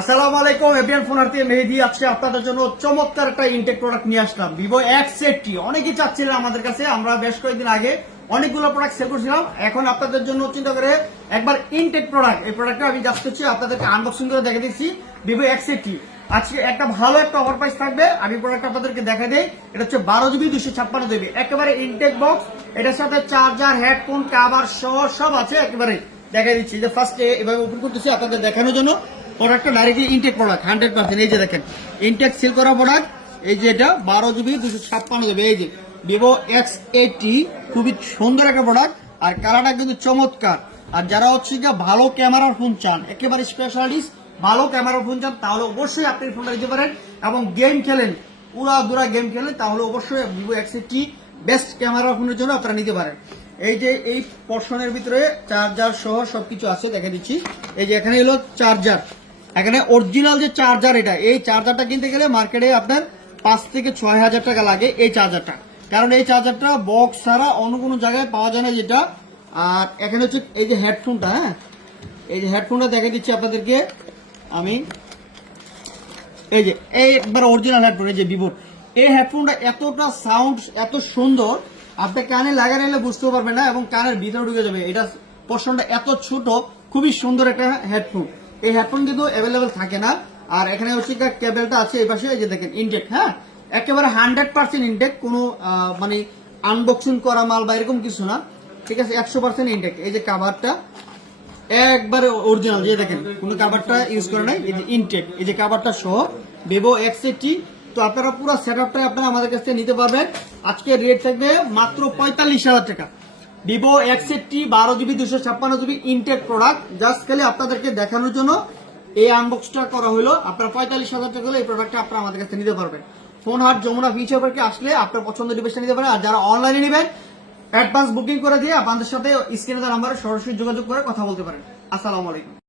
আসসালামু আলাইকুম avian phone হাতে মেহেদি। আজকে আপনাদের জন্য চমৎকার একটা ইনটেক প্রোডাক্ট নিয়ে আসলাম, ভিভো X80। অনেকেই চাচ্ছিলেন আমাদের কাছে, আমরা বেশ কয়েকদিন আগে অনেকগুলো প্রোডাক্ট সেল করছিলাম। এখন আপনাদের জন্য চিন্তা করে একবার ইনটেক প্রোডাক্ট, এই প্রোডাক্টটা আমি জাস্ট হচ্ছে আপনাদেরকে আনবক্সিং করে দেখে দিচ্ছি। ভিভো X80 আজকে একটা ভালো একটা অফার প্রাইস থাকবে। আমি প্রোডাক্ট আপনাদেরকে দেখা দেই। এটা হচ্ছে 12GB 256GB, একেবারে ইনটেক বক্স। এটার সাথে চার্জার, হেডফোন, কভার সহ সব আছে। একেবারে দেখাই দিচ্ছি যে ফার্স্টে এভাবে ওপেন করতেছি আপনাদের দেখানোর জন্য। প্রোডাক্টটা ডাইরেক্টলি ইনটেক প্রোডাক্ট 100%। এই যে দেখেন ইনটেক সিল করা প্রোডাক্ট। এই যে এটা 12GB 256GB, এই যে ভিভো X80, খুবই সুন্দর একটা প্রোডাক্ট। আর কালারটা কিন্তু চমৎকার। আর যারা হচ্ছে ভালো ক্যামেরার ফোন চান, একেবারে স্পেশালিস্ট ভালো ক্যামেরার ফোন চান, তাহলে অবশ্যই আপনি ফোনটা নিতে পারেন। এবং গেম খেলেন, পুরা দুরা গেম খেলেন, তাহলে অবশ্যই ভিভো X80 বেস্ট ক্যামেরা ফোনের জন্য আপনারা নিতে পারেন। এই যে এই পোর্শনের ভিতরে চার্জার সহ সবকিছু আছে, দেখে দিচ্ছি। এই যে এখানে হলো চার্জার, এখানে অরিজিনাল যে চার্জার, এটা এই চার্জারটা কিনতে গেলে মার্কেটে আপনার 5 থেকে 6 হাজার টাকা লাগে এই চার্জারটা। কারণ এই চার্জারটা বক্স ছাড়া অন্য কোনো জায়গায় পাওয়া যায় না যেটা। আর এখানে হচ্ছে এই যে হেডফোনটা, হ্যাঁ এই যে হেডফোনটা দেখে দিচ্ছি আপনাদেরকে আমি। এই যে এই একবার অরিজিনাল হেডফোন, এই যে ভিভোর এই হেডফোনটা এতটা সাউন্ড এত সুন্দর, আপনি কানে লাগালে বুঝতেও পারবেন না এবং কানের ভিতরে ঢুকে যাবে। এটা পোর্শনটা এত ছোট, খুবই সুন্দর একটা হেডফোন। এই হেডফোন কিন্তু অ্যাভেলেবেল থাকে না। আর এখানে হচ্ছে কেবলটা আছে এই পাশে, এই যে দেখেন ইনটেক, হ্যাঁ একেবারে 100% ইনটেক, কোনো মানে আনবক্সিং করা মাল বা এরকম কিছু না, ঠিক আছে 100% ইনটেক। এই যে কাভারটা একবারে অরিজিনাল, যে দেখেন কোনো কাভারটা ইউজ করে নাই, এই যে ইনটেক, এই যে কাভারটা সহ ভিভো X80। তো আপনারা পুরো সেটআপটা আপনারা আমাদের কাছ থেকে নিতে পারবেন। আজকে রেট থাকবে মাত্র 45,000 টাকা। Vivo X80 12GB 256GB intact product, just খালি আপনাদেরকে দেখানোর জন্য এই আনবক্সটা করা হলো। আপনার 45,000 টাকা হলে এই প্রোডাক্টটা আপনারা আমাদের কাছে নিতে পারবেন। ফোন হাট যমুনা ফিউচার পার্কে আসলে আপনার পছন্দের ডিভাইসটা নিতে পারেন। আর যারা অনলাইনে নেবেন, অ্যাডভান্স বুকিং করে দিয়ে আপনাদের সাথে স্ক্রিনে দেওয়া নাম্বারে সরাসরি যোগাযোগ করে কথা বলতে পারেন। আসসালামু আলাইকুম।